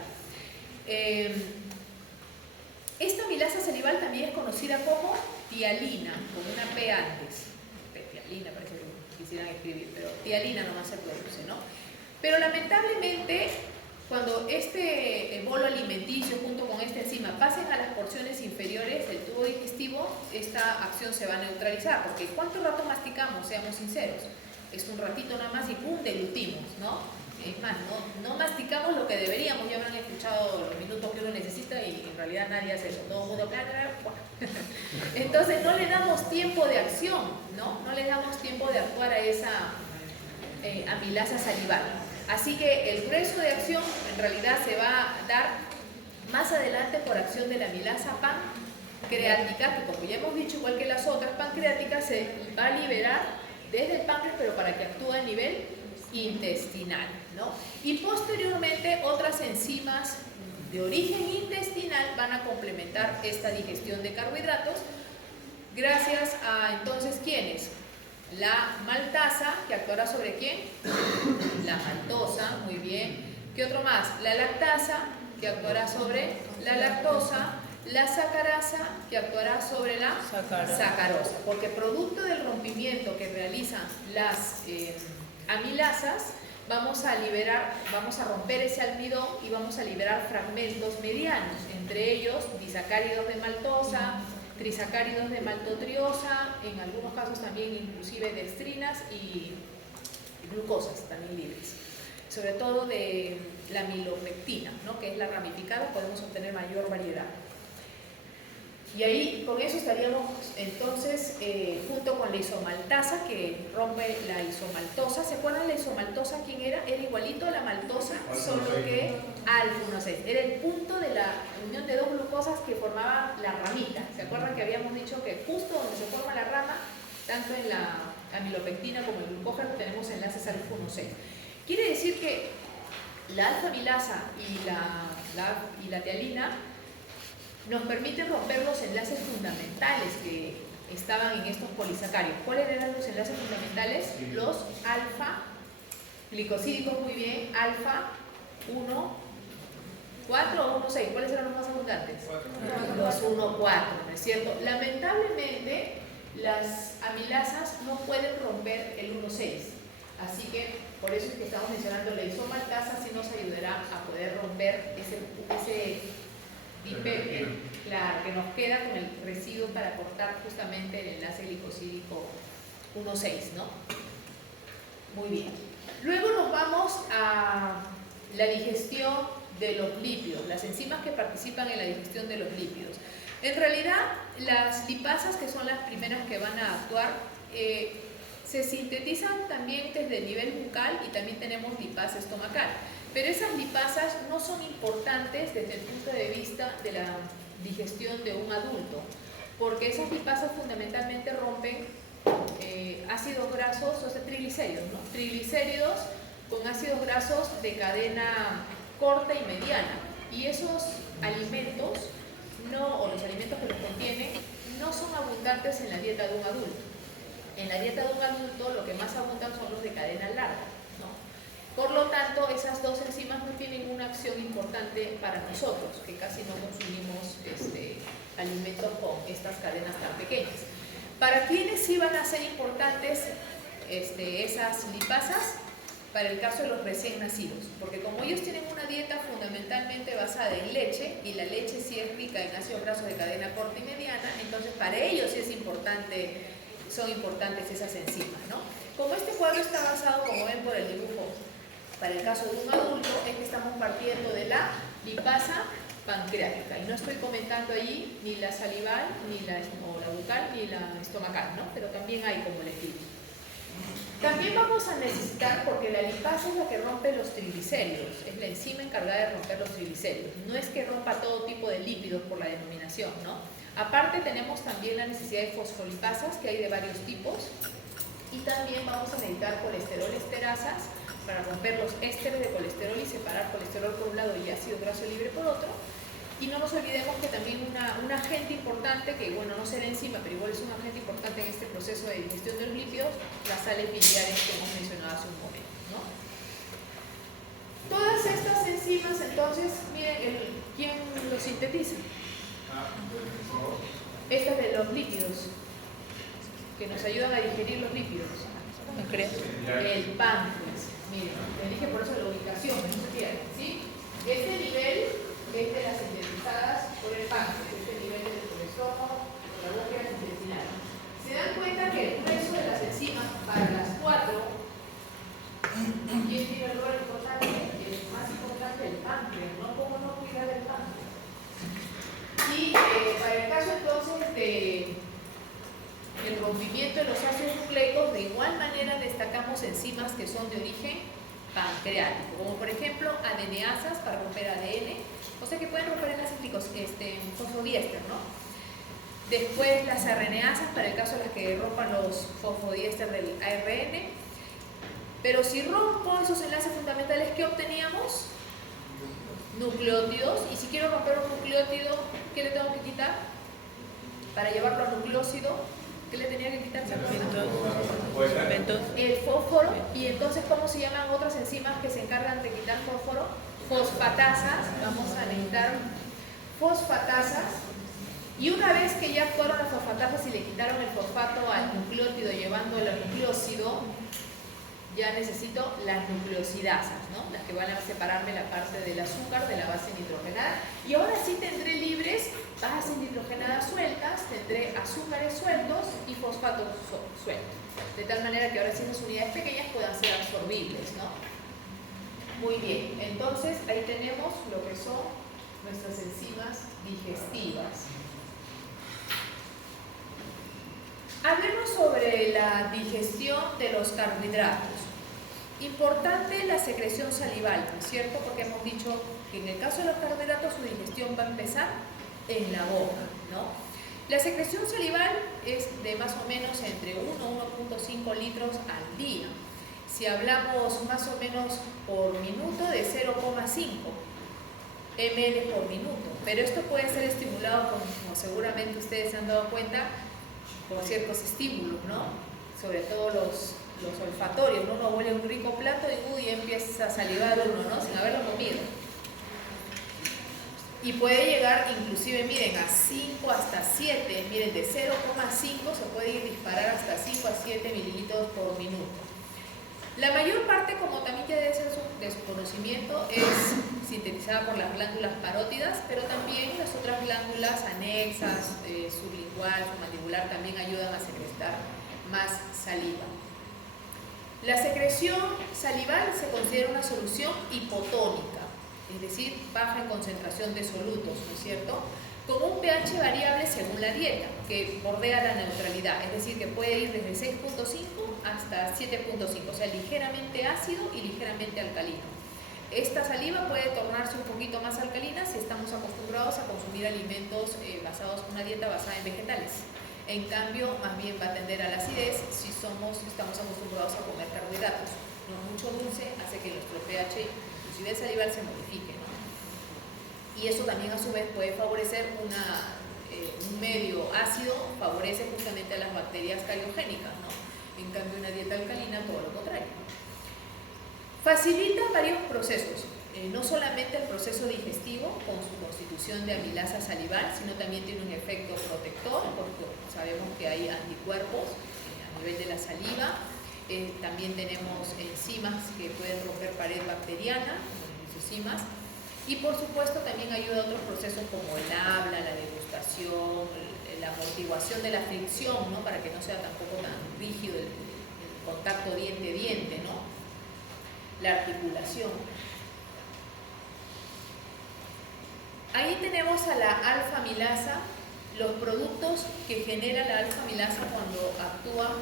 Esta amilasa salival también es conocida como tialina, con una P antes. Tialina parece que quisieran escribir, pero tialina nomás se produce, ¿no? Pero lamentablemente, cuando este bolo alimenticio junto con esta enzima pasen a las porciones inferiores del tubo digestivo, esta acción se va a neutralizar, porque ¿cuánto rato masticamos? Seamos sinceros. Es un ratito nada más y ¡pum! Deglutimos, ¿no? Es más, no masticamos lo que deberíamos, ya habrán escuchado los minutos que uno necesita y en realidad nadie hace eso. Todo el mundo, entonces no le damos tiempo de acción, ¿no? No le damos tiempo de actuar a esa amilasa salival. Así que el grueso de acción en realidad se va a dar más adelante por acción de la amilasa pancreática, que como ya hemos dicho, igual que las otras pancreáticas, se va a liberar desde el páncreas, pero para que actúe a nivel intestinal, ¿no? Y posteriormente otras enzimas de origen intestinal van a complementar esta digestión de carbohidratos gracias a, entonces, ¿quiénes? La maltasa, que actuará sobre ¿quién? La maltosa, muy bien. ¿Qué otro más? La lactasa, que actuará sobre la lactosa. La sacarasa, que actuará sobre la sacarosa. Porque producto del rompimiento que realizan las amilasas, vamos a romper ese almidón y vamos a liberar fragmentos medianos, entre ellos disacáridos de maltosa, trisacáridos de maltotriosa, en algunos casos también inclusive dextrinas y glucosas también libres. Sobre todo de la milopectina, ¿no? Que es la ramificada, podemos obtener mayor variedad. Y ahí con eso estaríamos entonces junto con la isomaltasa, que rompe la isomaltosa. ¿Se acuerdan la isomaltosa quién era? Era igualito a la maltosa, solo que alfa 1,6. Era el punto de la unión de dos glucosas que formaban la ramita. ¿Se acuerdan que habíamos dicho que justo donde se forma la rama, tanto en la amilopectina como en el glucógeno, tenemos enlaces alfa 1,6? Quiere decir que la alfa-amilasa y la tialina nos permiten romper los enlaces fundamentales que estaban en estos polisacáridos. ¿Cuáles eran los enlaces fundamentales? Los alfa glicosídicos, muy bien, alfa 1, 4 o 1, 6. ¿Cuáles eran los más abundantes? 4. Los 1, 4, ¿no es cierto? Lamentablemente, las amilasas no pueden romper el 1, 6. Así que, por eso es que estamos mencionando la isomaltasa, si nos ayudará a poder romper ese dipéptido, claro, que nos queda con el residuo para cortar justamente el enlace glicosídico 1,6, ¿no? Muy bien. Luego nos vamos a la digestión de los lípidos, las enzimas que participan en la digestión de los lípidos. En realidad, las lipasas, que son las primeras que van a actuar, se sintetizan también desde el nivel bucal y también tenemos lipasa estomacal. Pero esas lipasas no son importantes desde el punto de vista de la digestión de un adulto, porque esas lipasas fundamentalmente rompen ácidos grasos, o sea, triglicéridos, ¿no? Triglicéridos con ácidos grasos de cadena corta y mediana. Y esos alimentos, o los alimentos que los contienen, no son abundantes en la dieta de un adulto. En la dieta de un adulto lo que más abundan son los de cadena larga, ¿no? Por lo tanto, esas dos enzimas no tienen una acción importante para nosotros, que casi no consumimos alimentos con estas cadenas tan pequeñas. ¿Para quiénes sí van a ser importantes esas lipasas? Para el caso de los recién nacidos, porque como ellos tienen una dieta fundamentalmente basada en leche, y la leche sí es rica en ácidos grasos de cadena corta y mediana, entonces para ellos sí son importantes esas enzimas, ¿no? Como este cuadro está basado, como ven por el dibujo, para el caso de un adulto, es que estamos partiendo de la lipasa pancreática, y no estoy comentando allí ni la salival, ni la bucal, ni la estomacal, ¿no? Pero también hay como el equilibrio. También vamos a necesitar, porque la lipasa es la que rompe los triglicéridos, es la enzima encargada de romper los triglicéridos. No es que rompa todo tipo de lípidos por la denominación, ¿no? Aparte tenemos también la necesidad de fosfolipasas, que hay de varios tipos, y también vamos a necesitar colesterol esterasas para romper los ésteres de colesterol y separar colesterol por un lado y ácido graso libre por otro. Y no nos olvidemos que también un agente importante, que bueno, no será enzima, pero igual es un agente importante en este proceso de digestión de los lípidos, las sales biliares que hemos mencionado hace un momento, ¿no? Todas estas enzimas, entonces, miren, ¿quién los sintetiza? Estas de los lípidos, que nos ayudan a digerir los lípidos. El páncreas. Miren, les dije por eso la ubicación, no se pierden, ¿sí? Este nivel es de las sintetizadas por el páncreas, este nivel es del estómago, por la búsqueda intestinal. Se dan cuenta que el grueso de las enzimas para las cuatro, ¿quién tiene el rol importante? Es más importante el páncreas, ¿no? ¿Cómo no cuidar del páncreas? Y para el caso entonces del rompimiento de los ácidos nucleicos, de igual manera destacamos enzimas que son de origen pancreático, como por ejemplo adeneasas para romper ADN, o sea que pueden romper enlaces fosfodiéster, ¿no? Después las RNasas para el caso de las que rompan los fosfodiéster del ARN. Pero si rompo esos enlaces fundamentales, ¿qué obteníamos? Nucleótidos. Y si quiero romper un nucleótido, ¿qué le tengo que quitar? Para llevarlo al nucleócido, ¿qué le tenía que quitar? El fósforo. Y entonces, ¿cómo se llaman otras enzimas que se encargan de quitar fósforo? Fosfatasas. Vamos a necesitar fosfatasas. Y una vez que ya actuaron las fosfatasas y le quitaron el fosfato al nucleótido llevándolo al nucleócido, ya necesito las nucleosidasas, ¿no? Las que van a separarme la parte del azúcar de la base nitrogenada. Y ahora sí tendré libres bases nitrogenadas sueltas, tendré azúcares sueltos y fosfatos sueltos. De tal manera que ahora sí esas unidades pequeñas puedan ser absorbibles, ¿no? Muy bien, entonces ahí tenemos lo que son nuestras enzimas digestivas. Hablemos sobre la digestión de los carbohidratos. Importante la secreción salival, ¿no es cierto? Porque hemos dicho que en el caso de los carbohidratos su digestión va a empezar en la boca, ¿no? La secreción salival es de más o menos entre 1 a 1.5 litros al día. Si hablamos más o menos por minuto, de 0,5 ml por minuto. Pero esto puede ser estimulado, como seguramente ustedes se han dado cuenta, por ciertos estímulos, ¿no? Sobre todo los olfatorios, ¿no? Uno huele un rico plato y empieza a salivar uno, ¿no? Sin haberlo comido. Y puede llegar inclusive, miren, a 5 hasta 7, miren, de 0,5 se puede ir disparar hasta 5 a 7 mililitros por minuto. La mayor parte, como también ya debe ser de su conocimiento, es sintetizada por las glándulas parótidas, pero también las otras glándulas anexas, sublingual, submandibular, también ayudan a secretar más saliva. La secreción salival se considera una solución hipotónica, es decir, baja en concentración de solutos, ¿no es cierto?, con un pH variable según la dieta, que bordea la neutralidad, es decir, que puede ir desde 6.5 hasta 7.5, o sea, ligeramente ácido y ligeramente alcalino. Esta saliva puede tornarse un poquito más alcalina si estamos acostumbrados a consumir alimentos basados en una dieta basada en vegetales. En cambio, más bien va a tender a la acidez si estamos acostumbrados a comer carbohidratos. No mucho dulce hace que nuestro pH viscosidad salival se modifique, ¿no? Y eso también a su vez puede favorecer un medio ácido, favorece justamente a las bacterias cariogénicas, ¿no? En cambio una dieta alcalina todo lo contrario. Facilita varios procesos, no solamente el proceso digestivo con su constitución de amilasa salival, sino también tiene un efecto protector, porque sabemos que hay anticuerpos a nivel de la saliva. También tenemos enzimas que pueden romper pared bacteriana, como las lisosomas, y por supuesto también ayuda a otros procesos como el habla, la degustación, la amortiguación de la fricción, ¿no? Para que no sea tampoco tan rígido el contacto diente-diente, ¿no? La articulación. Ahí tenemos a la alfa-amilasa, los productos que genera la alfa-amilasa cuando actúa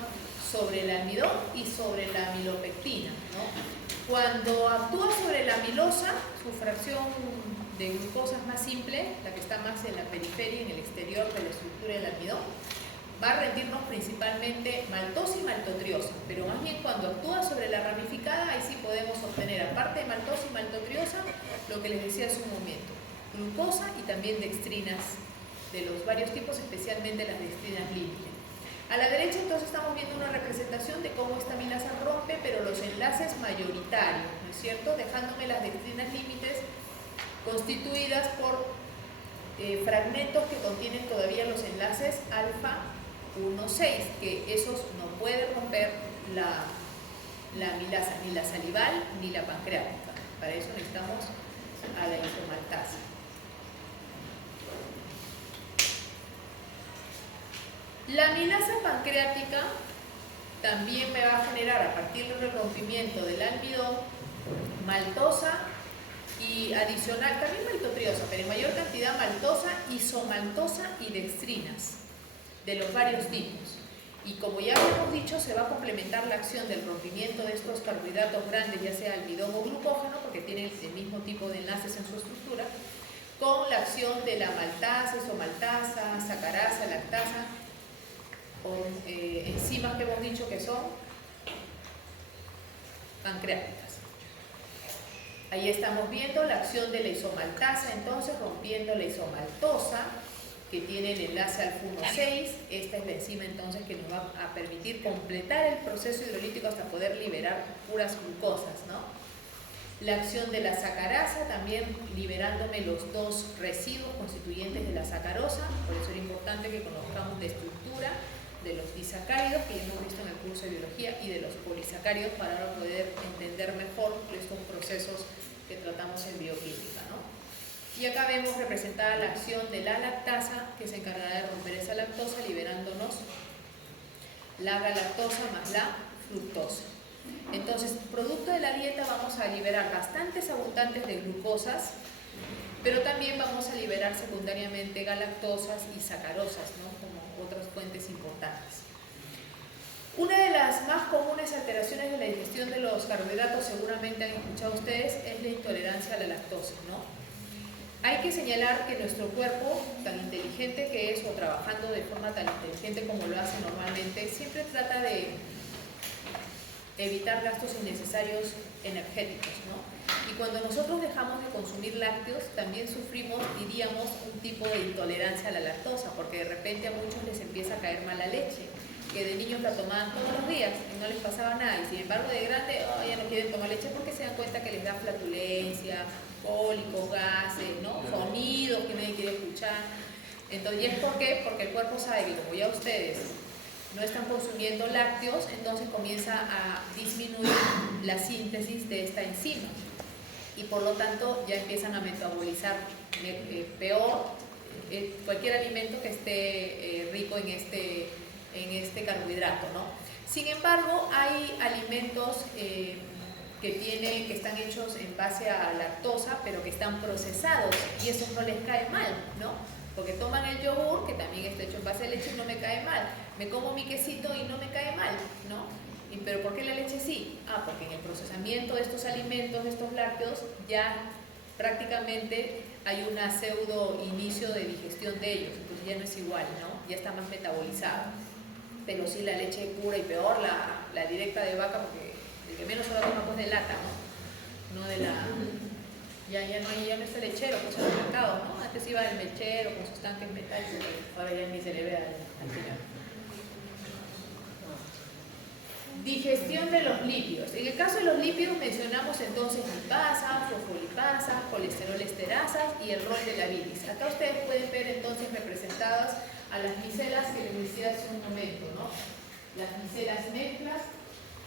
sobre el almidón y sobre la amilopectina, ¿no? Cuando actúa sobre la amilosa, su fracción de glucosa es más simple, la que está más en la periferia, en el exterior de la estructura del almidón, va a rendirnos principalmente maltosa y maltotriosa, pero más bien cuando actúa sobre la ramificada, ahí sí podemos obtener, aparte de maltosa y maltotriosa, lo que les decía hace un momento, glucosa y también dextrinas de los varios tipos, especialmente las dextrinas límite. A la derecha entonces estamos viendo una representación de cómo esta amilasa rompe, pero los enlaces mayoritarios, ¿no es cierto? Dejándome las dextrinas límites constituidas por fragmentos que contienen todavía los enlaces alfa 1,6, que esos no pueden romper la amilasa, ni la salival ni la pancreática. Para eso necesitamos a la isomaltasa. La amilasa pancreática también me va a generar, a partir del rompimiento del almidón, maltosa y adicional, también maltotriosa, pero en mayor cantidad maltosa, isomaltosa y dextrinas, de los varios tipos. Y como ya habíamos dicho, se va a complementar la acción del rompimiento de estos carbohidratos grandes, ya sea almidón o glucógeno, porque tienen el mismo tipo de enlaces en su estructura, con la acción de la maltasa, isomaltasa, sacarasa, lactasa, con enzimas que hemos dicho que son pancreáticas. Ahí estamos viendo la acción de la isomaltasa, entonces rompiendo la isomaltosa, que tiene el enlace alfa 1,6. Esta es la enzima entonces que nos va a permitir completar el proceso hidrolítico hasta poder liberar puras glucosas, ¿no? La acción de la sacarasa, también liberándome los dos residuos constituyentes de la sacarosa. Por eso era importante que conozcamos la estructura de los disacáridos, que ya hemos visto en el curso de biología, y de los polisacáridos, para ahora poder entender mejor estos procesos que tratamos en bioquímica, ¿no? Y acá vemos representada la acción de la lactasa, que se encargará de romper esa lactosa, liberándonos la galactosa más la fructosa. Entonces, producto de la dieta vamos a liberar bastantes abundantes de glucosas, pero también vamos a liberar secundariamente galactosas y sacarosas, ¿no? Como otras fuentes importantes. Una de las más comunes alteraciones de la digestión de los carbohidratos, seguramente han escuchado ustedes, es la intolerancia a la lactosa, ¿no? Hay que señalar que nuestro cuerpo, tan inteligente que es, o trabajando de forma tan inteligente como lo hace normalmente, siempre trata de evitar gastos innecesarios energéticos, ¿no? Y cuando nosotros dejamos de consumir lácteos, también sufrimos, diríamos, un tipo de intolerancia a la lactosa, porque de repente a muchos les empieza a caer mal la leche, que de niños la tomaban todos los días y no les pasaba nada, y sin embargo de grande ya no quieren tomar leche porque se dan cuenta que les da flatulencia, cólicos, gases, ¿no? Sonidos que nadie quiere escuchar. Entonces, ¿y es por qué? Porque el cuerpo sabe que como ya ustedes no están consumiendo lácteos, entonces comienza a disminuir la síntesis de esta enzima y por lo tanto ya empiezan a metabolizar peor cualquier alimento que esté rico en este carbohidrato, ¿no? Sin embargo, hay alimentos que están hechos en base a lactosa, pero que están procesados y eso no les cae mal, ¿no? Porque toman el yogur, que también está hecho en base a leche, y no me cae mal. Me como mi quesito y no me cae mal, ¿no? ¿Pero por qué la leche sí? Porque en el procesamiento de estos alimentos, de estos lácteos, ya prácticamente hay una pseudo inicio de digestión de ellos, entonces ya no es igual, ¿no? Ya está más metabolizado. Pero sí la leche pura y peor, la directa de vaca, porque el que menos se la toma pues de lata, ¿no? No de la no está el lechero, pues en los mercados, ¿no? Antes iba el mechero con sus tanques metálicos, ahora ya ni se le ve al señor. Digestión de los lípidos. En el caso de los lípidos mencionamos entonces lipasas, fosfolipasas, colesterol esterasas y el rol de la bilis. Acá ustedes pueden ver entonces representadas a las micelas que les decía hace un momento, ¿no? Las micelas mezclas,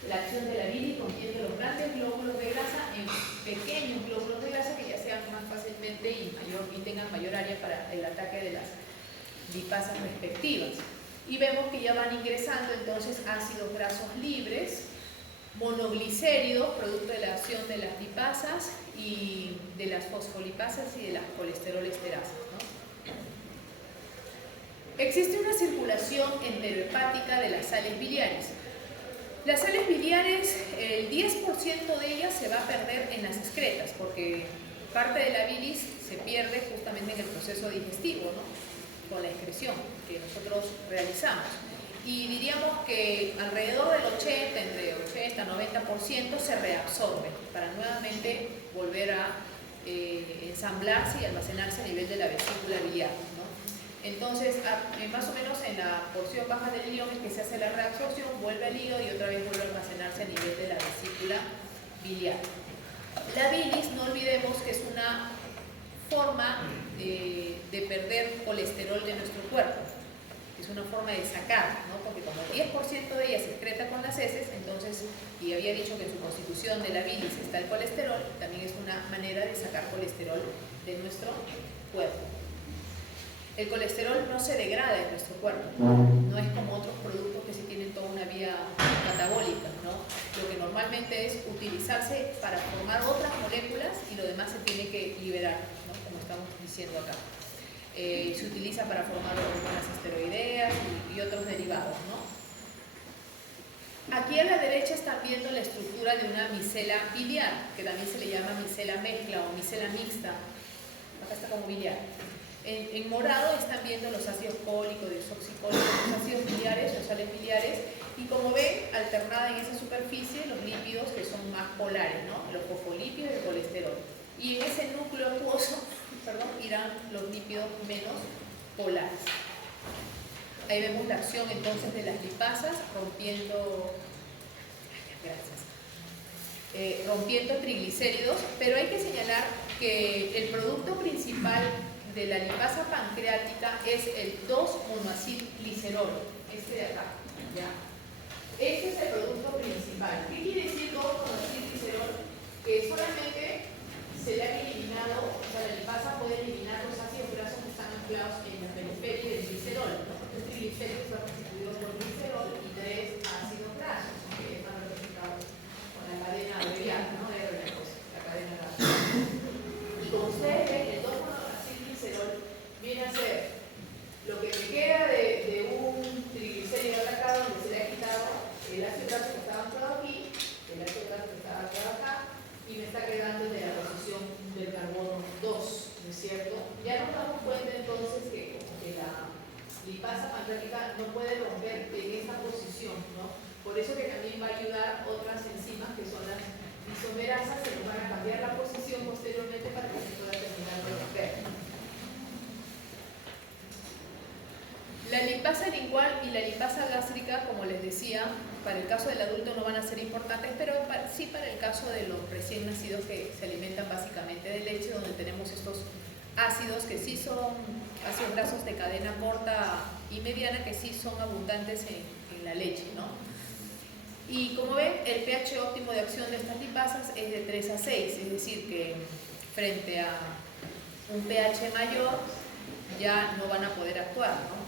la acción de la bilis contiene los grandes glóbulos de grasa en pequeños glóbulos de grasa que ya sean más fácilmente y tengan mayor área para el ataque de las lipasas respectivas. Y vemos que ya van ingresando entonces ácidos grasos libres, monoglicéridos, producto de la acción de las lipasas y de las fosfolipasas y de las colesterol esterasas, ¿no? Existe una circulación enterohepática de las sales biliares. Las sales biliares, el 10% de ellas se va a perder en las excretas, porque parte de la bilis se pierde justamente en el proceso digestivo, ¿no? Con la excreción que nosotros realizamos. Y diríamos que alrededor del 80, entre 80 y 90% se reabsorbe para nuevamente volver a ensamblarse y almacenarse a nivel de la vesícula biliar, ¿no? Entonces, más o menos en la porción baja del ilion es que se hace la reabsorción, vuelve al hígado y otra vez vuelve a almacenarse a nivel de la vesícula biliar. La bilis, no olvidemos que es una forma de perder colesterol de nuestro cuerpo. Es una forma de sacar, ¿no? Porque como el 10% de ella se excreta con las heces, entonces, y había dicho que en su constitución de la bilis está el colesterol, también es una manera de sacar colesterol de nuestro cuerpo. El colesterol no se degrada en nuestro cuerpo, no es como otros productos que sí tienen toda una vía catabólica, ¿no? Lo que normalmente es utilizarse para formar otras moléculas y lo demás se tiene que liberar, ¿no? Como estamos diciendo acá. Se utiliza para formar hormonas esteroideas y otros derivados, ¿no? Aquí a la derecha están viendo la estructura de una micela biliar, que también se le llama micela mezcla o micela mixta. Acá está como biliar. En morado están viendo los ácidos cólicos, desoxicólicos, los ácidos biliares, los sales biliares, y como ven, alternada en esa superficie los lípidos que son más polares, ¿no? Los fosfolípidos y el colesterol. Y en ese núcleo acuoso, irán los lípidos menos polares. Ahí vemos la acción entonces de las lipasas rompiendo triglicéridos, pero hay que señalar que el producto principal de la lipasa pancreática es el 2-monoacilglicerol, este de acá, ¿ya? Este es el producto principal. ¿Qué quiere decir 2-monoacilglicerol? Que solamente se le han eliminado, o sea, la lipasa puede eliminar los ácidos grasos que están anclados en la periferia del glicerol, ¿no? El triglicéridos está constituido por glicerol y 3 ácidos grasos, que están representados con la cadena abreviada, ¿no? La cadena grasa. Y como ustedes ven, el 2-monoacilglicerol viene a ser lo que me queda de un triglicérido atacado donde se le ha quitado el ácido graso que estaba anclado aquí, el ácido graso que estaba anclado acá, y me está quedando de la posición del carbono 2, ¿no es cierto? Ya nos damos cuenta entonces que la lipasa pancreática no puede romper en esta posición, ¿no? Por eso que también va a ayudar otras enzimas que son las isomerasas, que nos van a cambiar la posición posteriormente para que se pueda terminar de romper. La lipasa lingual y la lipasa gástrica, como les decía, para el caso del adulto no van a ser importantes, pero sí para el caso de los recién nacidos que se alimentan básicamente de leche, donde tenemos estos ácidos que sí son ácidos grasos de cadena corta y mediana, que sí son abundantes en la leche, ¿no? Y como ven, el pH óptimo de acción de estas lipasas es de 3 a 6, es decir, que frente a un pH mayor ya no van a poder actuar, ¿no?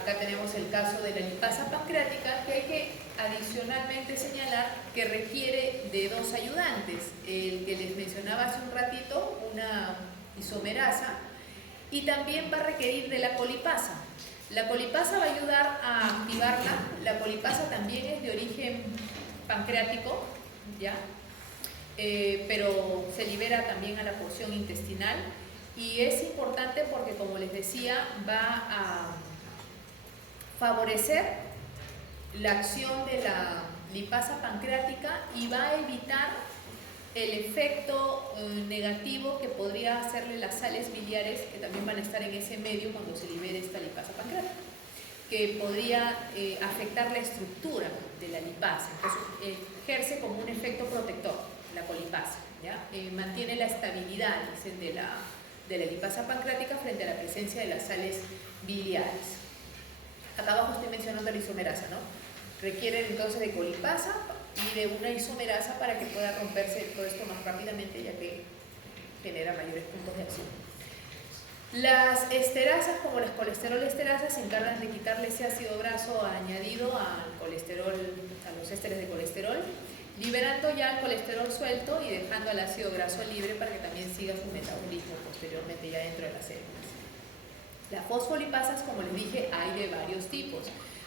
Acá tenemos el caso de la lipasa pancreática, que hay que adicionalmente señalar que requiere de 2 ayudantes, el que les mencionaba hace un ratito, una isomerasa, y también va a requerir de la colipasa. La colipasa va a ayudar a activarla. La colipasa también es de origen pancreático, ¿ya? Pero se libera también a la porción intestinal, y es importante porque, como les decía, va a favorecer la acción de la lipasa pancreática y va a evitar el efecto negativo que podría hacerle las sales biliares, que también van a estar en ese medio cuando se libere esta lipasa pancreática, que podría afectar la estructura de la lipasa. Entonces, ejerce como un efecto protector la colipasa, ¿ya? Mantiene la estabilidad, dicen, de la lipasa pancreática frente a la presencia de las sales biliares. Acá abajo estoy mencionando la isomerasa, ¿no? Requieren entonces de colipasa y de una isomerasa para que pueda romperse todo esto más rápidamente, ya que genera mayores puntos de acción. Las esterasas, como las colesterol esterasas, se encargan de quitarle ese ácido graso añadido al colesterol, a los ésteres de colesterol, liberando ya el colesterol suelto y dejando al ácido graso libre para que también siga su metabolismo posteriormente ya dentro de las células. Las fosfolipasas, como les dije, hay de varios tipos.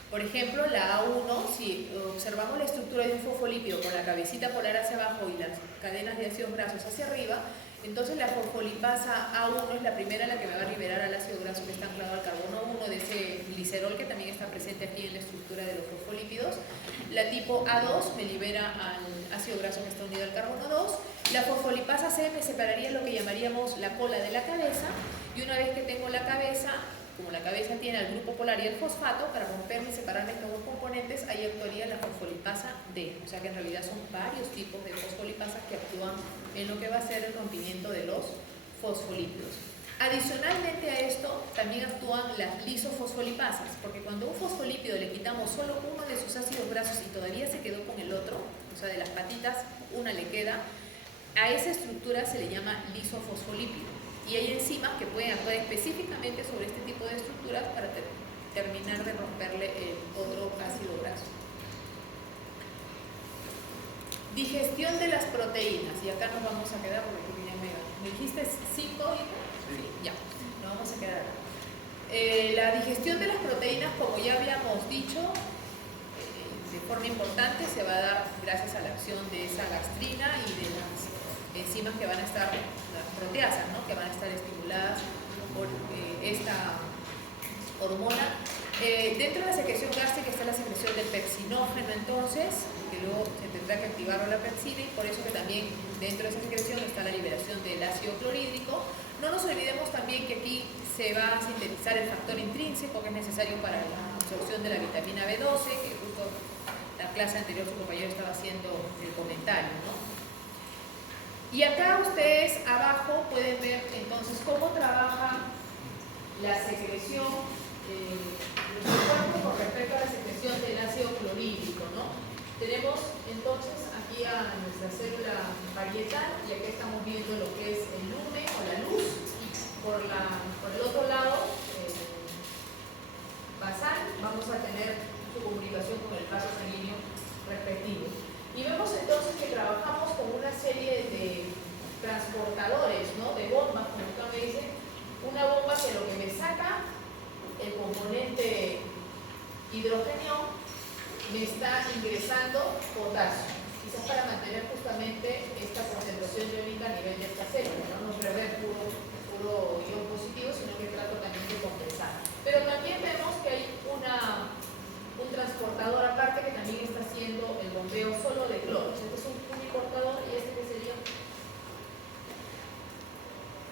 Por ejemplo, la A1, si observamos la estructura de un fosfolípido con la cabecita polar hacia abajo y las cadenas de ácidos grasos hacia arriba, entonces la fosfolipasa A1 es la primera la que me va a liberar al ácido graso que está anclado al carbono 1 de ese glicerol que también está presente aquí en la estructura de los fosfolípidos. La tipo A2 me libera al ácido graso que está unido al carbono 2. La fosfolipasa C me separaría lo que llamaríamos la cola de la cabeza, y una vez que tengo la cabeza, como la cabeza tiene al grupo polar y el fosfato, para romperme y separarme estos dos componentes, ahí actuaría la fosfolipasa D. O sea que en realidad son varios tipos de fosfolipasas que actúan en lo que va a ser el rompimiento de los fosfolípidos. Adicionalmente a esto, también actúan las lisofosfolipasas, porque cuando a un fosfolípido le quitamos solo uno de sus ácidos grasos y todavía se quedó con el otro, o sea, de las patitas una le queda, a esa estructura se le llama lisofosfolípido. Y hay enzimas que pueden actuar específicamente sobre este tipo de estructuras para terminar de romperle el otro ácido graso. Digestión de las proteínas, y acá nos vamos a quedar porque aquí viene mega. ¿Me dijiste 5? Sí, ya, nos vamos a quedar acá. La digestión de las proteínas, como ya habíamos dicho, de forma importante se va a dar gracias a la acción de esa gastrina y de las enzimas que van a estar, las proteasas, ¿no?, que van a estar estimuladas por esta hormona. Dentro de la secreción gástrica está la secreción del pepsinógeno, entonces, que luego se tendrá que activar la pepsina, y por eso que también dentro de esa secreción está la liberación del ácido clorhídrico. No nos olvidemos también que aquí se va a sintetizar el factor intrínseco que es necesario para la absorción de la vitamina B12, que justo la clase anterior su compañero estaba haciendo el comentario, ¿no? Y acá ustedes abajo pueden ver entonces cómo trabaja la secreción del cuerpo con respecto a la secreción del ácido clorhídrico, ¿no? Tenemos entonces aquí a nuestra célula parietal, y aquí estamos viendo lo que es el lumen o la luz, y por el otro lado basal vamos a tener su comunicación con el vaso sanguíneo respectivo. Y vemos entonces que trabajamos con una serie de transportadores, ¿no?, de bombas, como acá me dicen, una bomba que lo que me saca el componente hidrógeno me está ingresando potasio, quizás para mantener justamente esta concentración iónica a nivel de esta célula, no perder puro ion positivo, sino que trato también de compensar. Pero también vemos que hay un transportador aparte que también está haciendo el bombeo solo de cloro. Este es un uniportador, y este que sería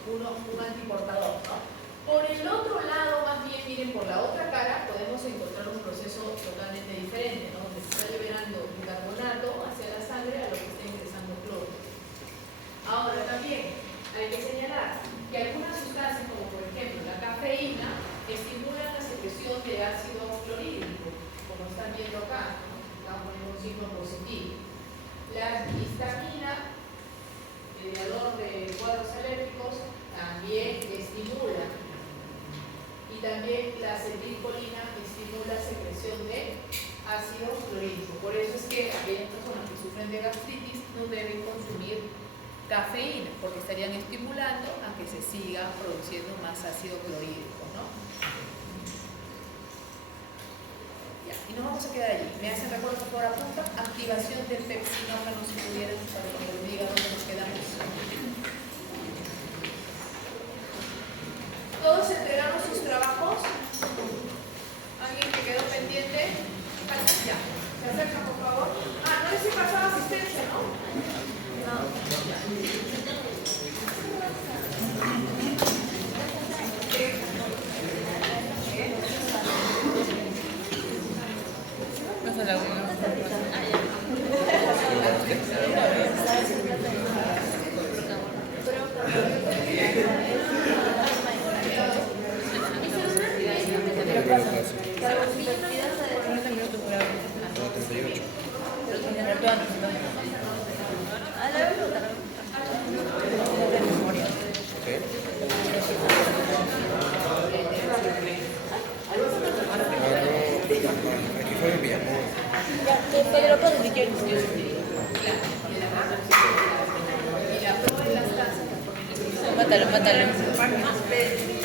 un antiportador, ¿no? Por el otro lado, más bien, miren, por la otra cara podemos encontrar un proceso totalmente diferente, ¿no?, donde se está liberando bicarbonato hacia la sangre a lo que está ingresando cloro. Ahora también hay que señalar que algunas sustancias, como por ejemplo la cafeína, estimulan la secreción de ácido clorhídrico, como están viendo acá, ¿no?, estamos poniendo un signo positivo. La histamina, mediador de cuadros alérgicos, también estimula. Y también la acetilcolina estimula la secreción de ácido clorhídrico. Por eso es que aquellas personas que sufren de gastritis no deben consumir cafeína, porque estarían estimulando a que se siga produciendo más ácido clorhídrico, ¿no? Ya, y nos vamos a quedar allí. Me hacen recuerdo por apunta, activación del pepsinógeno, si pudieran, para que me diga dónde nos quedamos. ¿Todos entregaron sus trabajos? ¿Alguien que quedó pendiente? Ya, se acerca por favor. No les he pasado asistencia, ¿no? No. Ya. Mátalo, mátalo.